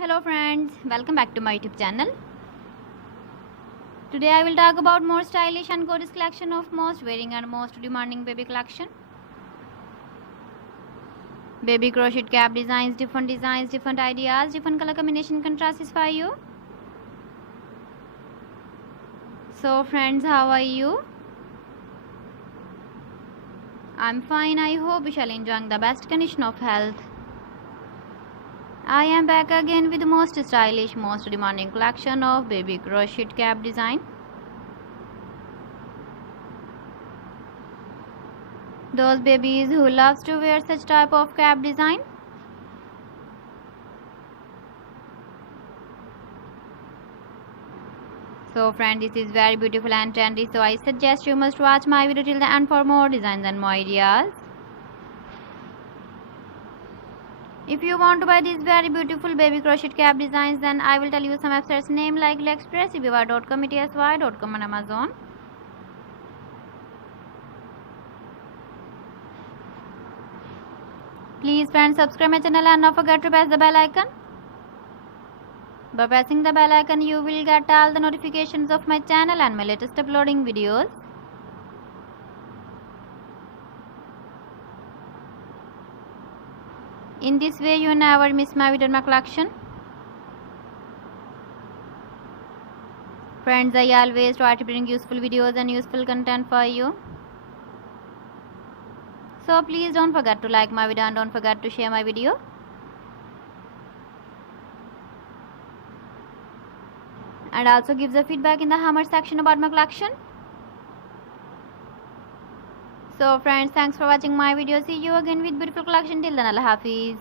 Hello friends, welcome back to my YouTube channel. Today I will talk about more stylish and gorgeous collection of most wearing and most demanding baby collection. Baby crochet cap designs, different ideas, different color combination can satisfy you. So friends, how are you? I'm fine. I hope you shall enjoy the best condition of health. I am back again with the most stylish, most demanding collection of baby crochet cap design. Those babies who loves to wear such type of cap design. So friend, this is very beautiful and trendy, so I suggest you must watch my video till the end for more designs and more ideas. If you want to buy these very beautiful baby crochet cap designs, then I will tell you some websites name like AliExpress, eBay.com, etsy.com and Amazon. Please friends, subscribe my channel and don't forget to press the bell icon. By pressing the bell icon, you will get all the notifications of my channel and my latest uploading videos. In this way, you never miss my video in my collection. Friends, I always try to bring useful videos and useful content for you. So please don't forget to like my video and don't forget to share my video. And also give the feedback in the hammer section about my collection. So friends, thanks for watching my video. See you again with beautiful collection. Till then, Allah Hafiz.